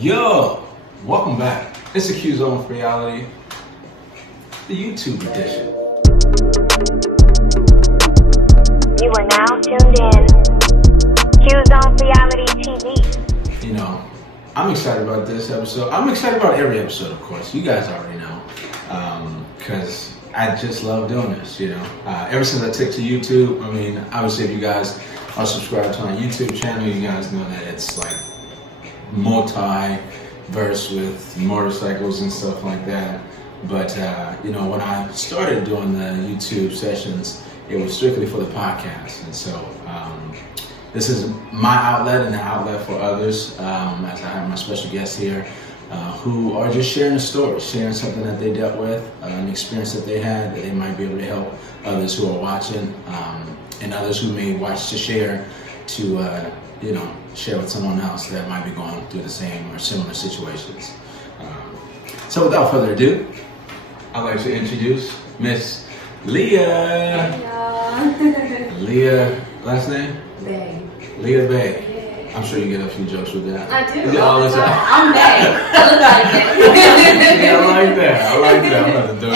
Yo, welcome back. It's the QzoneFreeality, the YouTube edition. You are now tuned in QzoneFreealityTV. You know, I'm excited about this episode. I'm excited about every episode, of course. You guys already know, because I just love doing this. You know, ever since I took to YouTube. I mean, obviously, if you guys are subscribed to my YouTube channel, you guys know that it's like multi-verse with motorcycles and stuff like that. But you know, when I started doing the YouTube sessions, it was strictly for the podcast, and so this is my outlet and the outlet for others, as I have my special guests here who are just sharing a story, sharing something that they dealt with, an experience that they had that they might be able to help others who are watching, and others who may watch to share to you know, share with someone else that might be going through the same or similar situations. So without further ado, I'd like to introduce Miss Liyah. Hey y'all. Liyah, last name? Bey. Liyah Bey. Yeah. I'm sure you get a few jokes with that. I do. Yeah, all the time. I'm Bey. I look like Bey. Yeah, I like that. I like that. I'm about to do it.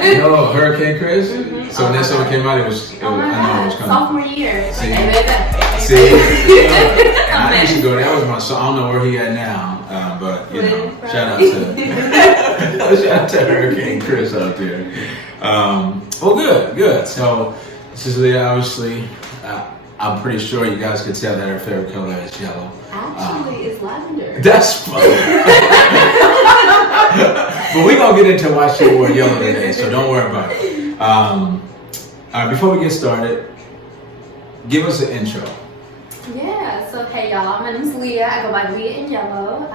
Hey, No, Hurricane Chris? Mm-hmm. So when that song came out, it was Oh my I know it was God. coming. Sophomore year. See? See? And I used to go, that was my song. I don't know where he at now, but you know, shout out to Hurricane Chris out there. Well, good. So this is Liyah, obviously. I'm pretty sure you guys could tell that her favorite color is yellow. Actually, it's lavender. That's funny. But we're going to get into why she wore yellow today, so don't worry about it. All right, before we get started, give us an intro. Yeah, so hey y'all, my name is Liyah. I go by Liyahinyellow.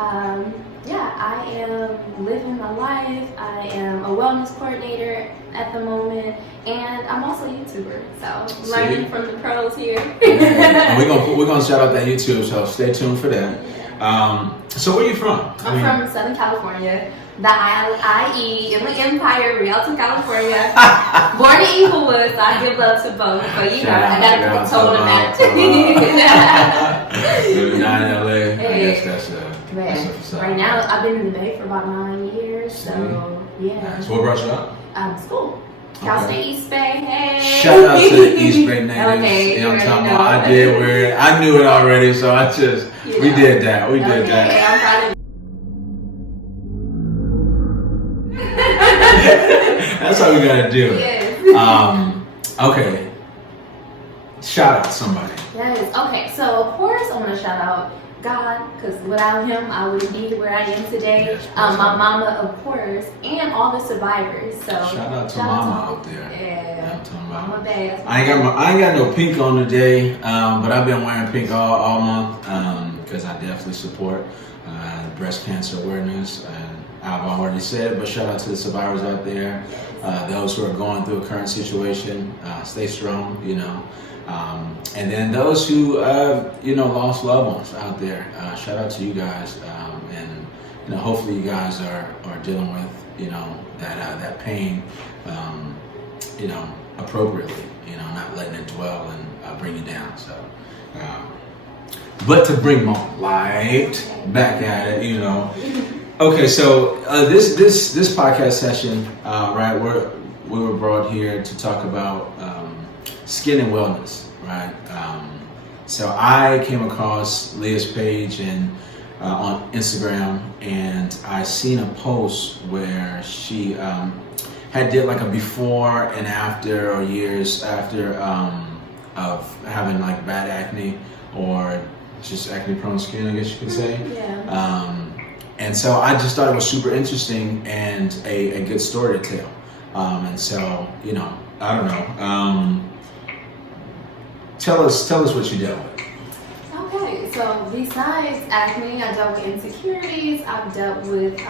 Yeah, I am living my life. I am a wellness coordinator at the moment, and I'm also a YouTuber. So learning from the pros here. And we're gonna shout out that YouTube, so stay tuned for that. So where are you from? I'm from Southern California, the IE in the Empire, Rialto, California. Born in Inglewood, so I give love to both. But you know, I gotta put tone in that. Living out in LA. I guess that's a facade. Right now, I've been in the Bay for about 9 years, so yeah. Nice. What brought you up? School. Cal State East Bay, hey. Shout out to the East Bay natives. Okay, You know what I'm talking know. about? I did wear it. I knew it already, so I just, we did that. We did that. I'm proud of That's how we gotta do it. Yes. Okay. Shout out somebody. Yes. Okay. So of course I want to shout out God, because without Him I wouldn't be where I am today. Yes, My mama, of course, and all the survivors. So Shout out to Mama out there. Yeah. I'm talking about. Mama Bay. I ain't got no pink on today, but I've been wearing pink all month because I definitely support breast cancer awareness. And I've already said, but shout out to the survivors out there, those who are going through a current situation. Stay strong, you know. And then those who you know, lost loved ones out there. Shout out to you guys, and you know, hopefully you guys are dealing with, you know, that pain, you know, appropriately. You know, not letting it dwell and bring you down. So, but to bring more light back at it, you know. Okay, so this podcast session, right? We were brought here to talk about skin and wellness, right? So I came across Liyah's page and on Instagram, and I seen a post where she had did like a before and after, or years after of having like bad acne or just acne prone skin, I guess you could say. Yeah. And so I just thought it was super interesting and a good story to tell. And so, you know, I don't know. Tell us what you dealt with. Okay, so besides acne, I dealt with insecurities. I've dealt with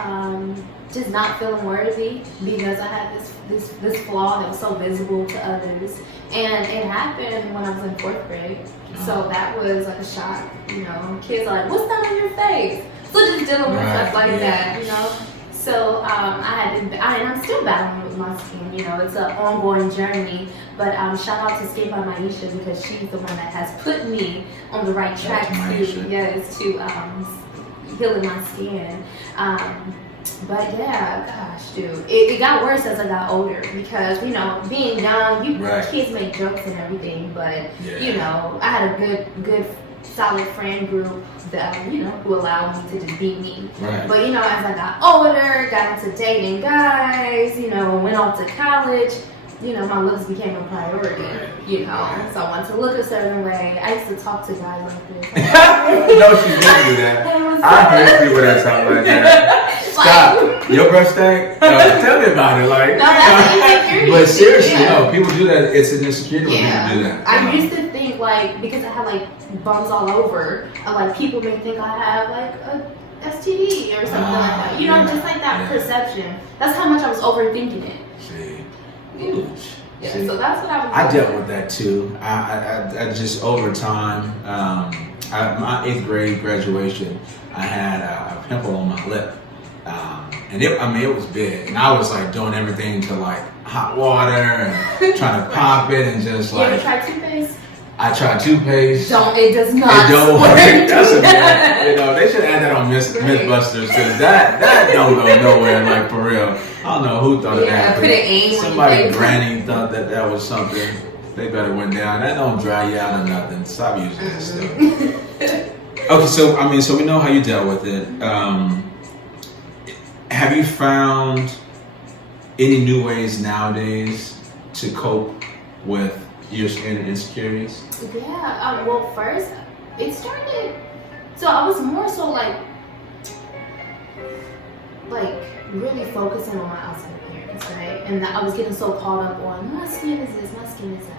just not feeling worthy because I had this flaw that was so visible to others, and it happened when I was in 4th grade. So that was like a shock. You know, kids are like, "What's that on your face?" So just dealing with stuff like that, you know. So I'm still battling with my skin. You know, it's an ongoing journey. But shout out to Skate by Maisha, because she's the one that has put me on the right track to healing my skin. But yeah, gosh, dude, it got worse as I got older because, you know, being young, kids make jokes and everything, but you know, I had a good solid friend group that, you know, who allowed me to just be me. But you know, as I got older, got into dating guys, you know, went off to college, you know, my looks became a priority, you know, so I wanted to look a certain way. I used to talk to guys like this. No, she didn't do that. I hate people that talk like that. Stop. Your breath stank? Tell me about it. Like, no, that's insecurity. But seriously, no, people do that. It's an insecurity when people do that. I used to think, like, because I had, like, bumps all over, like, people may think I have, like, a STD or something like that. You know, just like that perception. That's how much I was overthinking it. See. Yeah, so that's what I was doing. I dealt with that too. I just over time, my 8th grade graduation, I had a pimple on my lip. And it was big. And I was like doing everything to like hot water and trying to pop it and just like. You ever tried toothpaste? I tried toothpaste. It does not. It don't work. That's a myth. You know, they should add that on Mythbusters because that don't go nowhere. Like for real. I don't know who thought of that. Put it in. Somebody granny thought that was something. They better went down. That don't dry you out or nothing. Stop using that stuff. Okay, so we know how you dealt with it. Have you found any new ways nowadays to cope with your skin insecurities? Yeah. Well, first it started. So I was more so like really focusing on my outside appearance, right? And I was getting so caught up on my skin is this, my skin is that.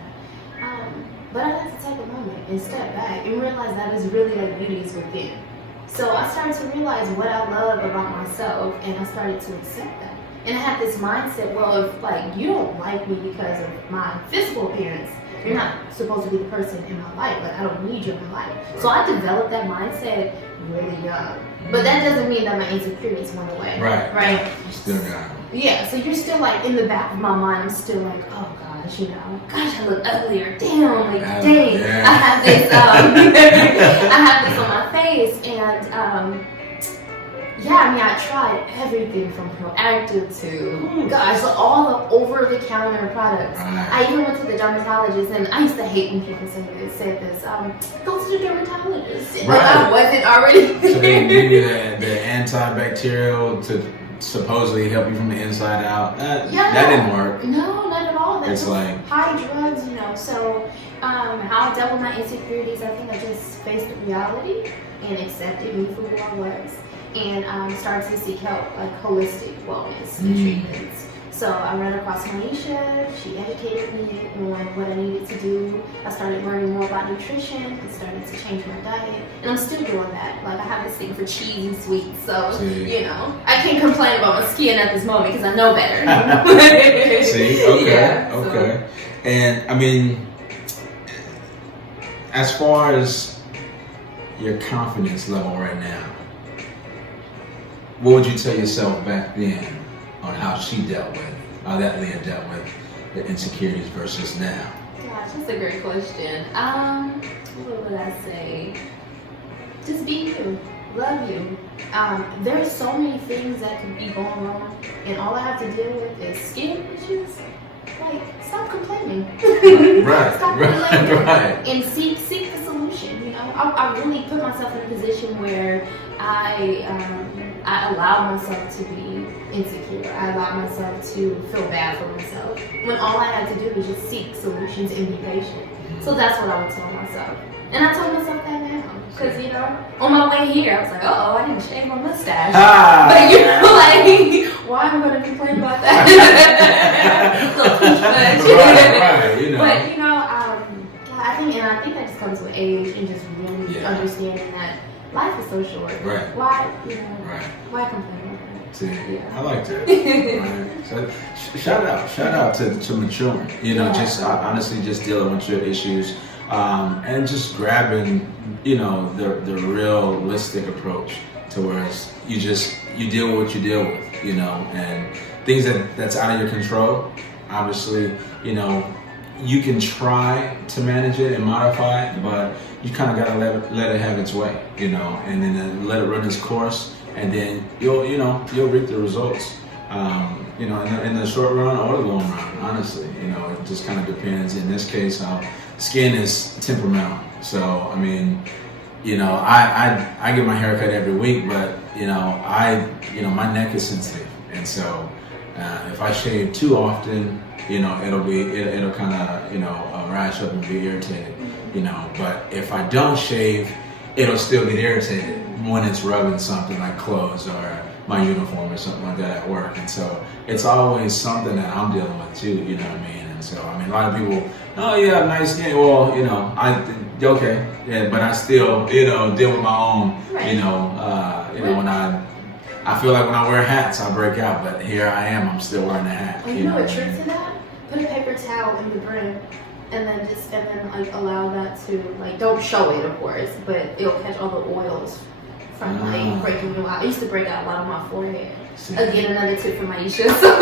But I had to take a moment and step back and realize that is really like beauty is within. So I started to realize what I love about myself, and I started to accept that. And I had this mindset, well, if like you don't like me because of my physical appearance, you're not supposed to be the person in my life. Like I don't need you in my life. So I developed that mindset really young. But that doesn't mean that my insecurities went away. Right. You still got them. Yeah, so you're still like in the back of my mind, I'm still like, oh gosh, you know, gosh, I look ugly, or damn, like dang, I have this I have this on my face. And yeah, I mean, I tried everything from Proactive to, gosh, all the over-the-counter products. I even went to the dermatologist, and I used to hate when people said this, go to the dermatologist. And like, I wasn't already there. So they give you the antibacterial to supposedly help you from the inside out. That didn't work. No, not at all. That's it's like high drugs, you know. So how I dealt with my insecurities, I think I just faced the reality and accepted me for who I was. And started to seek help, like holistic wellness and treatments. So I ran across Maisha. She educated me on what I needed to do. I started learning more about nutrition and started to change my diet. And I'm still doing that. Like I have this thing for cheese and sweets. So, you know, I can't complain about my skin at this moment because I know better. See, okay. And I mean, as far as your confidence level right now, what would you tell yourself back then on how she dealt with, that Liyah dealt with the insecurities versus now? Gosh, that's a great question. What would I say? Just be you. Love you. There's so many things that could be going wrong, and all I have to deal with is skin issues. Like, stop complaining. Stop complaining. And seek the solution. You know, I really put myself in a position where I allow myself to be insecure. I allow myself to feel bad for myself when all I had to do was just seek solutions and be patient. So that's what I would tell myself. And I told myself that now. Because, you know, on my way here, I was like, oh, I didn't shave my mustache. But, you know, like, why am I going to complain about that? Right, you know. But, you know, I think that just comes with age and just really understanding that life is so short. Right. Why, you know, why complain about that? See, I like that. So, shout out to maturing. You know, just honestly, just dealing with your issues, and just grabbing, you know, the realistic approach to where you deal with what you deal with, you know, and things that's out of your control. Obviously, you know, you can try to manage it and modify it, but you kind of gotta let it have its way, you know, and then let it run its course, and then you'll reap the results, you know, in the short run or the long run. Honestly, you know, it just kind of depends. In this case, skin is temperamental, so I mean, you know, I get my haircut every week, but you know, my neck is sensitive, and so if I shave too often, you know, it'll kind of, you know, rash up and be irritated, you know. But if I don't shave, it'll still get irritated when it's rubbing something like clothes or my uniform or something like that at work. And so it's always something that I'm dealing with too, you know what I mean? And so, I mean, a lot of people, oh yeah, nice skin. Well, you know, okay, yeah, but I still, you know, deal with my own, you know, when I feel like when I wear hats, I break out, but here I am, I'm still wearing a hat. You know a trick to that? Put a paper towel in the brim, and then like allow that to, like, don't show it, of course, but it'll catch all the oils from like breaking you out. I used to break out a lot of my forehead. Again, another tip from Maisha. So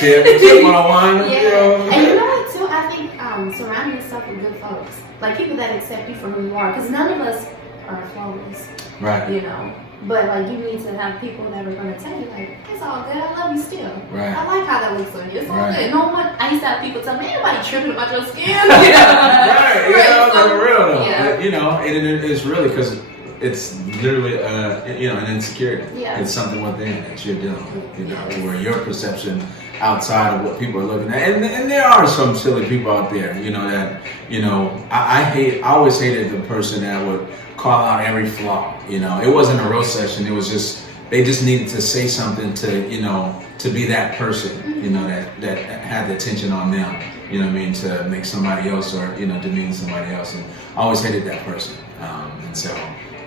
tip 101. Yeah. And you know what too? I think surrounding yourself with good folks, like people that accept you for who you are, because none of us are flawless. Right. You know. But like you need to have people that are gonna tell you like, it's all good, I love you still. Right. I like how that looks on you. It's all good. No one I used to have people tell me, ain't nobody tripping about your skin. Right. You know, So, like real though. yeah. You know, it's really because it's literally you know, an insecurity. Yeah. It's something within that you're dealing with, you know, where your perception outside of what people are looking at. And there are some silly people out there, you know, that, you know, I always hated the person that would call out every flaw. You know, it wasn't a roast session. It was just, they just needed to say something to, you know, to be that person, you know, that had the attention on them, you know what I mean, to make somebody else or, you know, demean somebody else. And I always hated that person. And so,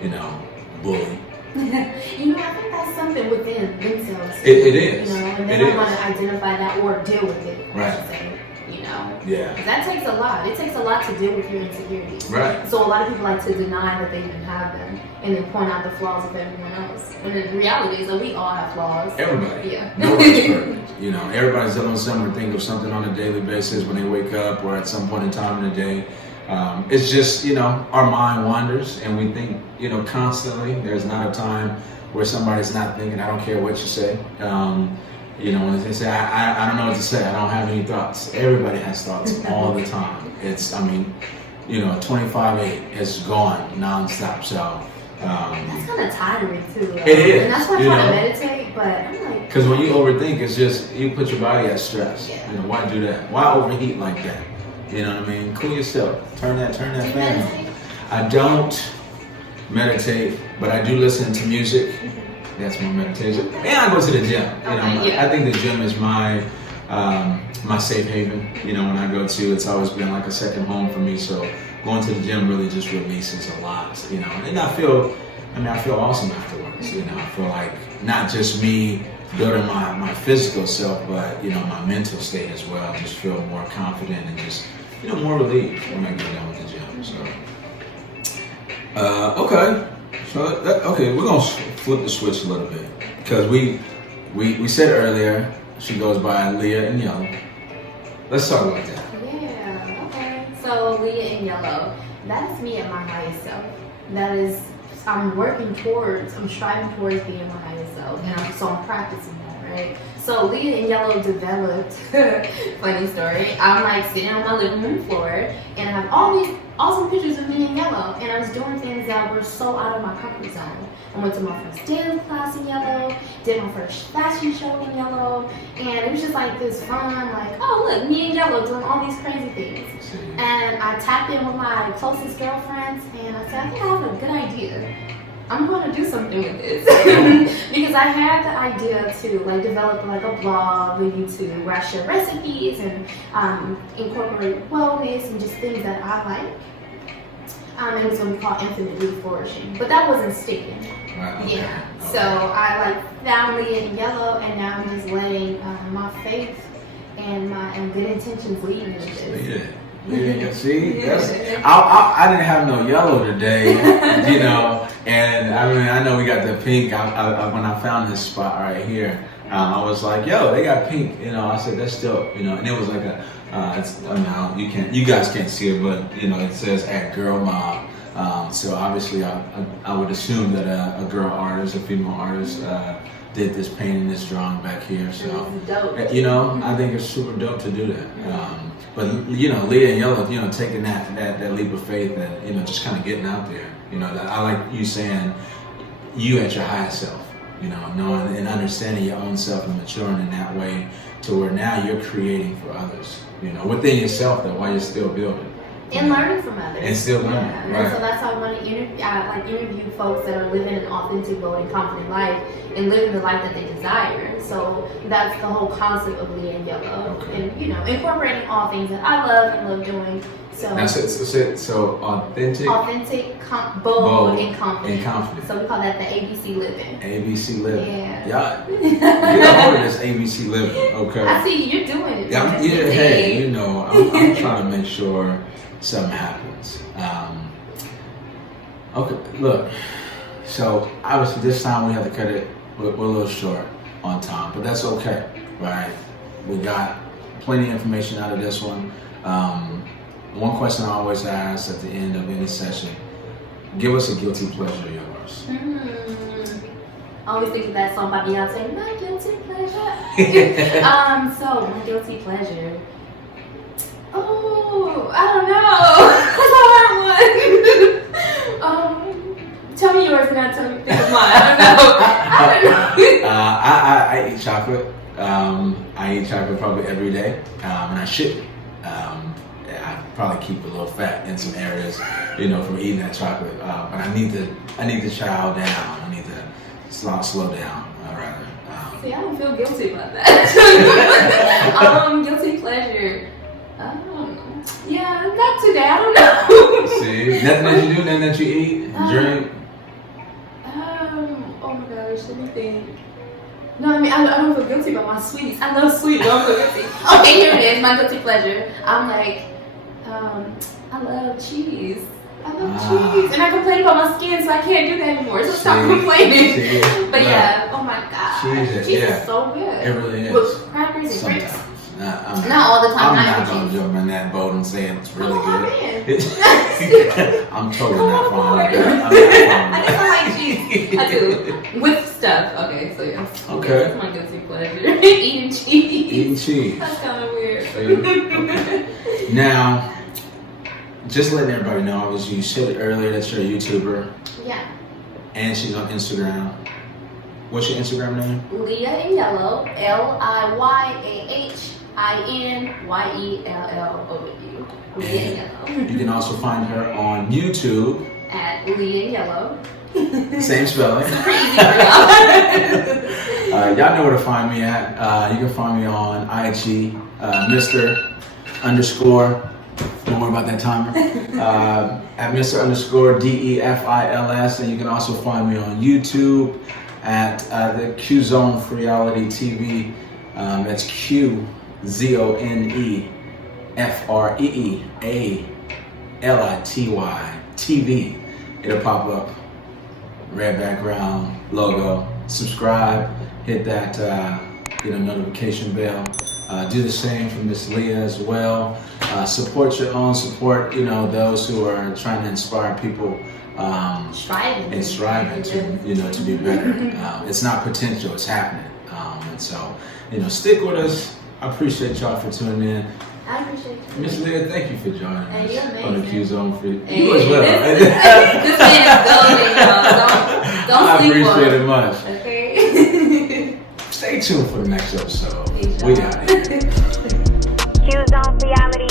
you know, bully. You know, I think that's something within themselves. It is. You know, and they don't want to identify that or deal with it. Right. I should say, you know. Yeah. That takes a lot. It takes a lot to deal with your insecurities. Right. So a lot of people like to deny that they even have them and then point out the flaws of everyone else. And the reality is that we all have flaws. Everybody. Yeah. Nobody's perfect. You know, everybody's dealing with something or think of something on a daily basis when they wake up or at some point in time in the day. It's just, you know, our mind wanders and we think, you know, constantly. There's not a time where somebody's not thinking, I don't care what you say. You know, when they say, I don't know what to say, I don't have any thoughts. Everybody has thoughts all the time. It's, I mean, you know, 25/8 is gone nonstop. So, that's kind of tiring too. It is. And that's why I try to meditate, but I'm like. Because when you overthink, it's just, you put your body at stress. Yeah. You know, why do that? Why overheat like that? You know what I mean? Cool yourself. Turn that fan on. I don't meditate, but I do listen to music. That's my meditation. And I go to the gym. You know, I think the gym is my my safe haven. You know, when I go to, it's always been like a second home for me. So going to the gym really just releases a lot. You know, and I feel awesome afterwards. You know, I feel like not just me building my physical self, but you know, my mental state as well. Just feel more confident and just, you know, more relieved when I get done with the gym. So, okay. So okay, we're gonna flip the switch a little bit because we said earlier she goes by Liyahinyellow. Let's talk about that. Yeah. Okay. So Liyahinyellow, that is me at my highest self. That is, I'm striving towards being my highest self, and I'm practicing that, right? So Liyahinyellow developed. Funny story. I'm like sitting on my living room floor, and I have all these awesome pictures of me in yellow, and I was doing things that were so out of my comfort zone. I went to my first dance class in yellow, did my first fashion show in yellow, and it was just like this fun, like, oh look, me in yellow doing all these crazy things. And I tapped in with my closest girlfriends, and I said, I think I have a good idea. I'm going to do something with this. Because I had the idea to like develop like a blog, a YouTube, where I share recipes and incorporate wellness and just things that I like. It was going to be called Infinitely Flourishing, but that wasn't sticking. Right, okay. Yeah. Okay. So I like found Liyahinyellow, and now I'm just letting my faith and my good intentions lead me with this. Yeah, see, that's I didn't have no yellow today, you know, And I mean, I know we got the pink. When I found this spot right here, I was like, "Yo, they got pink." You know, I said, "That's dope." You know, and it was like a. You guys can't see it, but you know, it says at Girl Mob. So obviously, I would assume that a girl artist, a female artist, did this painting, this drawing back here. So dope. you know, I think it's super dope to do that. But you know, Liyahinyellow, you know, taking that leap of faith and you know, just kind of getting out there. You know, I like you saying you at your highest self. You know, knowing and understanding your own self and maturing in that way to where now you're creating for others. You know, within yourself though, while you're still building. And learning from others. And still learning, yeah. right. And so that's how I want to interview folks that are living an authentic, bold, and confident life and living the life that they desire. So that's the whole concept of Liyahinyellow. Okay. And, you know, incorporating all things that I love and love doing. So, Now, so authentic, bold, and confident. And confident. So we call that the ABC living. ABC living. Yeah. Yeah. Get a hold of this ABC living, okay? I see you're doing it. Yeah, hey, you know, I'm trying to make sure something happens. Okay, look. So obviously this time we have to cut it. We're a little short on time, but that's okay, right? We got plenty of information out of this one. One question I always ask at the end of any session: give us a guilty pleasure of yours. I always think of that song by Beyonce, My Guilty Pleasure. So my guilty pleasure. Oh, I don't know. That's a hard one. Tell me yours and I'll tell me mine. I don't know. I eat chocolate. I eat chocolate probably every day, and I shouldn't. I probably keep a little fat in some areas, you know, from eating that chocolate. But I need to chow down. I need to slow down, rather. See, I don't feel guilty about that. Guilty pleasure. I don't know. Yeah, not today. I don't know. See, nothing that you do, nothing that you eat, drink. Oh my gosh, let me think. No, I mean, I don't feel guilty about my sweets. I love sweets, but I don't feel guilty. Okay, here it is, my guilty pleasure. I'm like, I love cheese. I love cheese. And I complain about my skin, so I can't do that anymore. So stop complaining. But yeah, oh my god. Cheese is so good. It really is. With crackers and grapes. Not all the time. I'm not going to jump in that boat and say it's really good. I'm totally not fine with that. I just don't like cheese. I do. With stuff. Okay, so yeah. Okay. That's my guilty pleasure. Eating cheese. Eating cheese. That's kind of weird. Okay. Now, just letting everybody know, you said earlier that you're a YouTuber. Yeah. And she's on Instagram. What's your Instagram name? Liyahinyellow. Liyahinyellow. Liyahinyellow. You can also find her on YouTube At Liyahinyellow. Same spelling. Super easy for y'all. Y'all know where to find me at. You can find me on IG, Mr. _ Don't worry about that timer. At Mr. _ DEFILS, and you can also find me on YouTube at the QzoneFreealityTV. That's QzoneFreealityTV. It'll pop up. Red background, logo. Subscribe. Hit that notification bell. Do the same for Miss Liyah as well. Support your own. Support those who are trying to inspire people. Striving to be better. It's not potential, it's happening. And so, stick with us. I appreciate y'all for tuning in. I appreciate you. Miss Liyah, thank you for joining us on the Qzone Free. Hey, You as well. This man is golden, y'all. Don't sleep on I appreciate him. it much. Okay. Stay tuned for the next episode. Peace, We y'all. out here. QZoneFreealityTV.